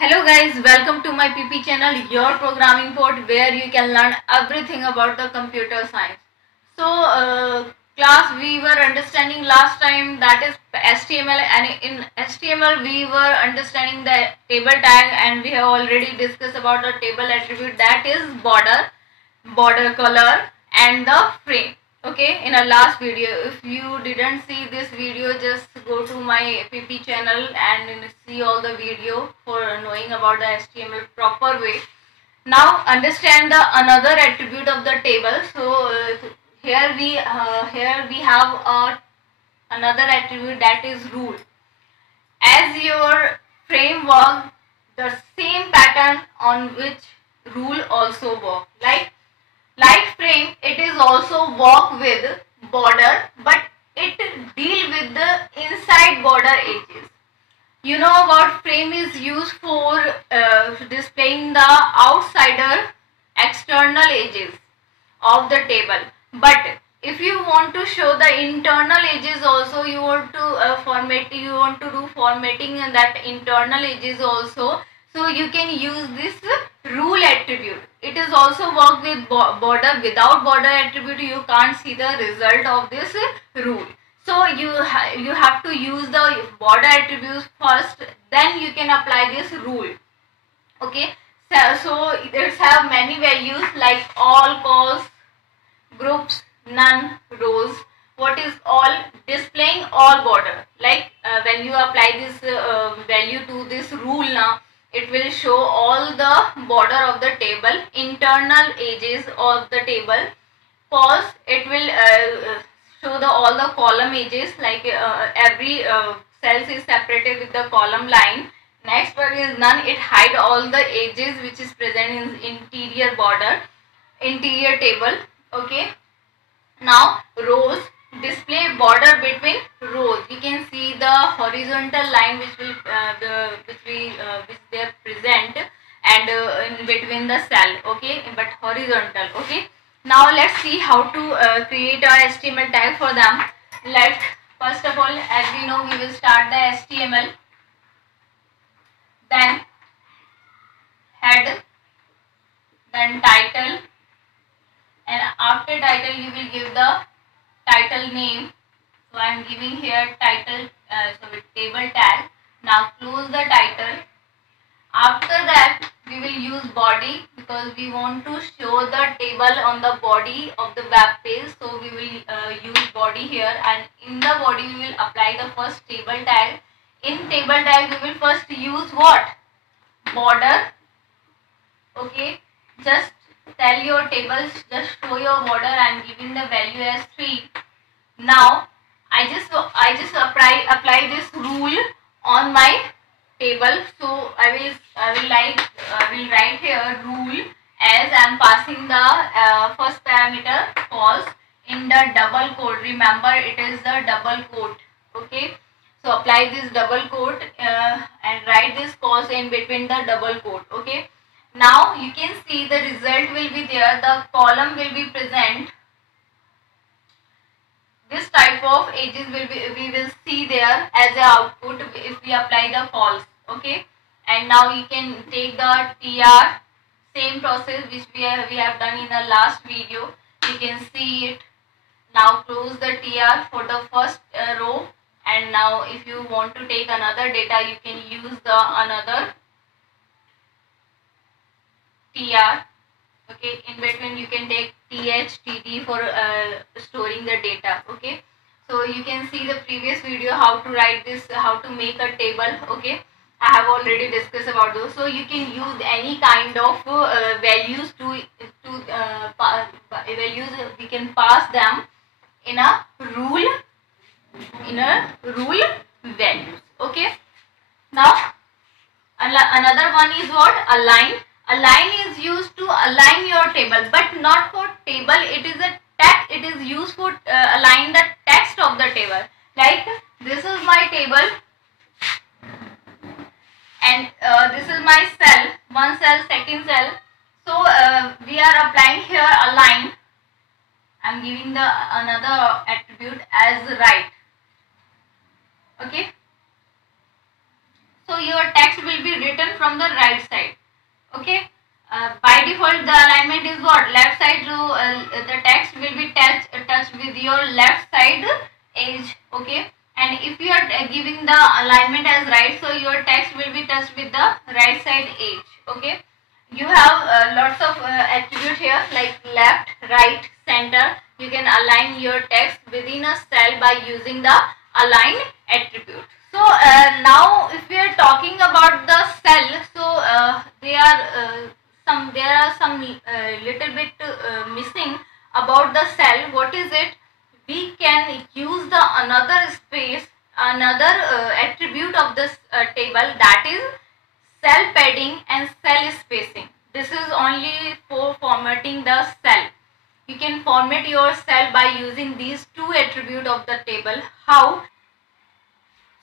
Hello guys, welcome to my PP channel, your programming port where you can learn everything about the computer science. So class we were understanding last time, that is HTML, and in HTML we were understanding the table tag, and we have already discussed about the table attribute, that is border color and the frame. Okay, in our last video, if you didn't see this video, just go to my PP channel and see all the video for knowing about the HTML proper way. Now understand the another attribute of the table. So here we have another attribute, that is rule. As your framework, the same pattern on which rule also work. Like frame, it is also work with border, but it deal with the inside border edges. You know about frame is used for displaying the outsider external edges of the table. But if you want to show the internal edges also, you want to do formatting in that internal edges also. So you can use this rule attribute. It is also work with border. Without border attribute, you can't see the result of this rule. So you have to use the border attributes first, then you can apply this rule. Okay, so it have many values like all, calls, groups, none, rows. What is all? Displaying all border. Like when you apply this value to this rule now, it will show all the border of the table, internal edges of the table. Calls, it will show all the column edges, like every cells is separated with the column line. Next one is none, it hide all the edges which is present in interior border, interior table. Okay, now rows, display border between rows. You can see the horizontal line which they are present, and in between the cell. Okay, but horizontal. Okay, now let's see how to create a HTML tag for them. First of all, as we know, we will start the HTML, then head, then title, and after title you will give the title name. So I am giving here title, with table tag. Now close the title. After that we will use body, because we want to show the table on the body of the web page. So we will use body here, and in the body we will apply the first table tag. In table tag we will first use what? Border. Okay, just tell your tables, just show your border. I am giving the value as 3. Now I just apply this rule on my table. So I will write here rule, as I am passing the first parameter false in the double quote. Remember, it is the double quote. Okay, so apply this double quote and write this false in between the double quote. Okay, now you can see the result will be there. The column will be present. This type of edges we will see there as a output if we apply the false. Okay, and now you can take the tr, same process which we have done in the last video. You can see it. Now close the tr for the first row, and now if you want to take another data, you can use the another tr. Okay, in between you can take td for storing the data. Okay, so you can see the previous video how to write this, how to make a table. Okay, I have already discussed about those. So you can use any kind of values values. We can pass them in a rule values. Okay, now another one is what? Align. Align is used to align your table, but not for table. It is a text. It is used for align the text of the table. Like this is my table, and this is my cell, one cell, second cell. So we are applying here align. I am giving the another attribute as right. Okay. So so your text will be written from the right side. Okay, by default the alignment is what, left side, so the text will be touched with your left side edge. Okay, and if you are giving the alignment as right, so your text will be touched with the right side edge. Okay, you have lots of attributes here like left, right, center. You can align your text within a cell by using the align attribute. So now if we are talking about the cell, so there are some little bit missing about the cell. What is it? We can use the another space, another attribute of this table, that is cell padding and cell spacing. This is only for formatting the cell. You can format your cell by using these two attributes of the table. How?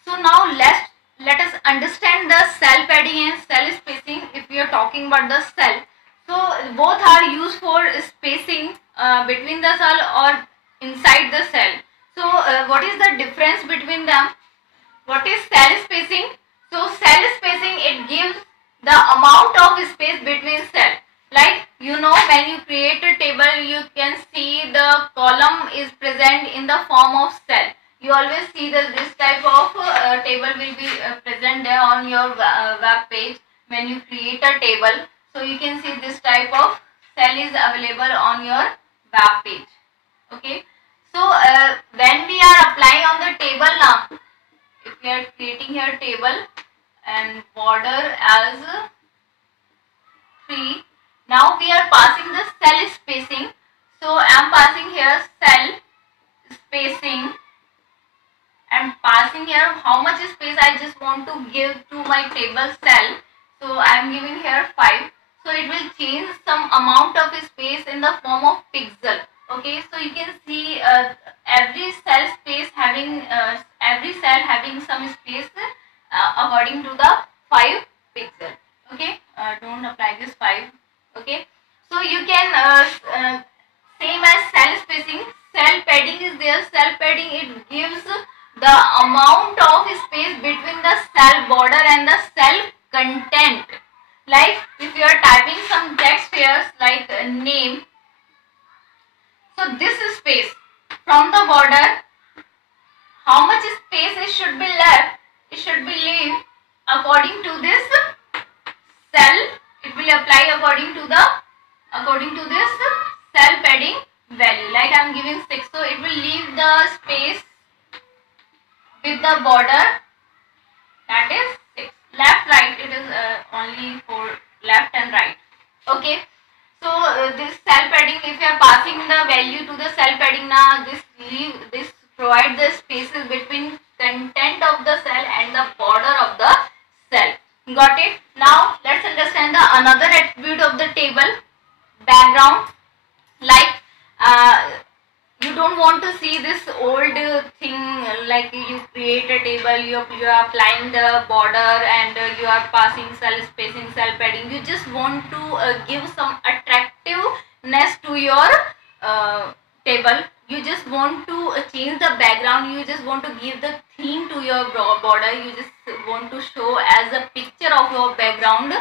So now let us understand the cell padding and cell spacing. If we are talking about the cell, so both are used for spacing between the cell or inside the cell. So what is the difference between them? What is cell spacing? So cell spacing, it gives the amount of space between cell. Like, you know, when you create a table, you can see the column is present in the form of cell. You always see that this type of table will be present there on your web page when you create a table. So you can see this type of cell is available on your web page. Okay. So when we are applying on the table now, if we are creating here table and border as 3, now we are passing the cell spacing. So I am passing here cell spacing. I am passing here how much space I just want to give to my table cell. So I am giving here 5. So it will change some amount of space in the form of pixel. Okay, so you can see every cell space having some space according to the 5 pixel. Okay, don't apply this 5. Okay, so you can same as cell spacing, cell padding is there. Cell padding, it gives the amount of space between the cell border and the cell content. Like if you are typing some text here like name, so this space from the border, how much space it should be left? It should be leave according to this cell. It will apply according to this cell padding value. Like I am giving 6, so it will leave the space with the border, that is 6. Left, right, it is only for left and right. Okay. So this cell padding, if you are passing the value to the cell padding, now this provides the spaces between content of the cell and the border of the cell. Got it? Now let's understand the another attribute of the table, background. Like you don't want to see this old thing, like you create a table, you are applying the border and you are passing cell spacing, cell padding. You just want to give some attractiveness to your table. You just want to change the background. You just want to give the theme to your border. You just want to show as a picture of your background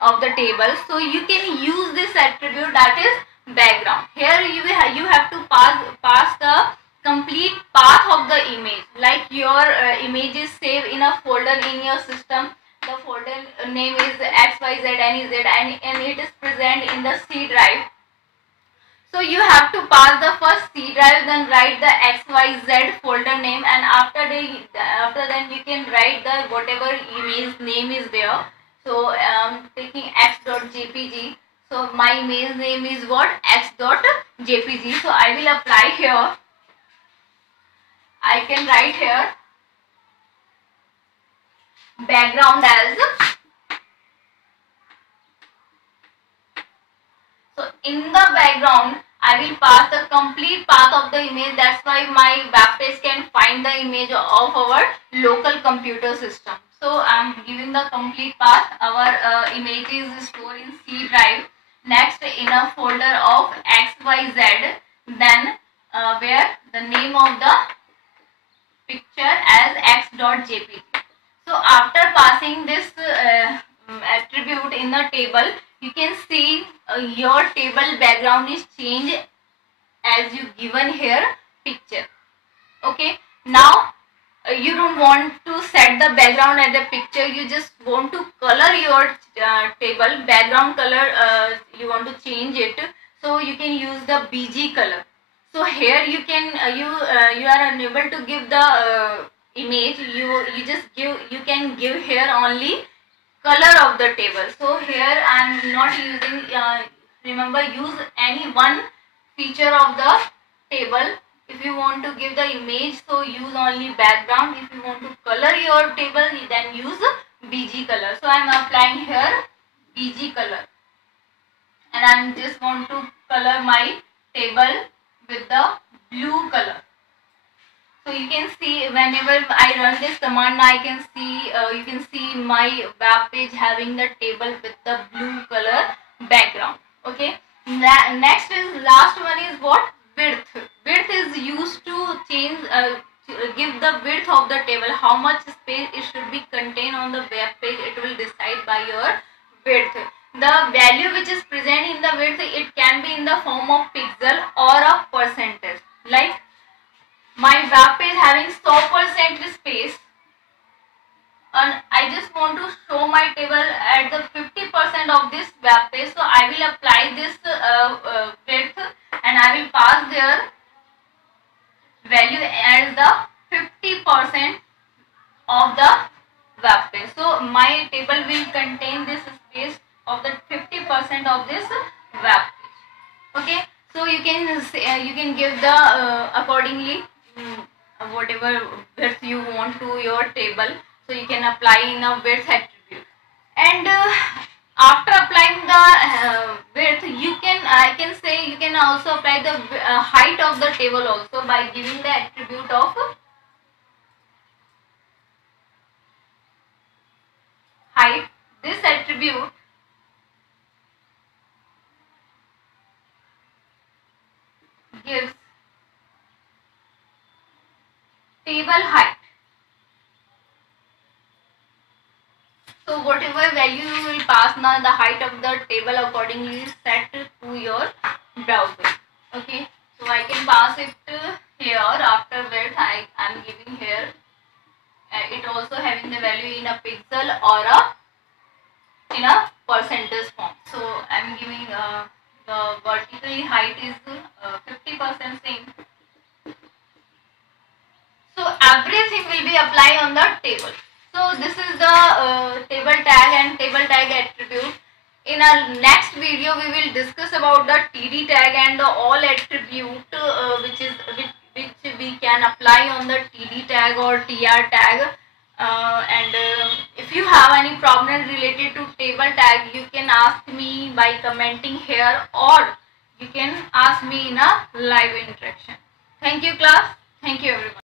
of the table. So you can use this attribute, that is background. Here you have to pass the complete path of the image. Like your image is saved in a folder in your system. The folder name is XYZ and it is present in the C drive. So you have to pass the first C drive, then write the XYZ folder name, and after then you can write the whatever image name is there. So taking x.jpg. So my image name is what? x.jpg. So I will apply here. I can write here background as. So in the background, I will pass the complete path of the image. That's why my web page can find the image of our local computer system. So I am giving the complete path. Our image is stored in C drive. Next, in a folder of XYZ. Then where the name of the picture as x.jpg. So So after passing this attribute in the table, you can see your table background is changed as you given here picture. Okay, now you don't want to set the background at the picture, you just want to color your table background color, you want to change it, so you can use the BG color. So here you can you are unable to give the image, you can give here only color of the table. So here I am not using remember, use any one feature of the table. If you want to give the image, so use only background. If you want to color your table, then use BG color. So I am applying here BG color, and I just want to color my table with the blue color. So you can see whenever I run this command, I can see you can see my web page having the table with the blue color background. Okay. Next is last one is what? Width. Width is used to change to give the width of the table, how much space it should be contained on the web page. It will decide by your width. The value which is present in the width, it can be in the form of pixel or a percentage. Like my web page having 100% space, and I just want to show my table at the 50% of this web page. So I will apply this width, and I will pass their value as the 50% of the web page. So my table will contain this space of the 50% of this web page. Okay. So you can say, you can give the accordingly whatever width you want to your table. So you can apply in a width attribute, and after applying the width, you can you can also apply the height of the table also by giving the attribute of height. This attribute gives table height. So whatever value you will pass, now the height of the table accordingly is set to your browser. Okay, so I can pass it here. After width, I am giving here it also having the value in a pixel or in a percentage form. So I am giving the vertically height is 50% same. So everything will be applied on the table. So this is the table tag and table tag attribute. In our next video, we will discuss about the TD tag and the all attribute which we can apply on the TD tag or TR tag. If you have any problem related to table tag, you can ask me by commenting here, or you can ask me in a live interaction. Thank you, class. Thank you, everyone.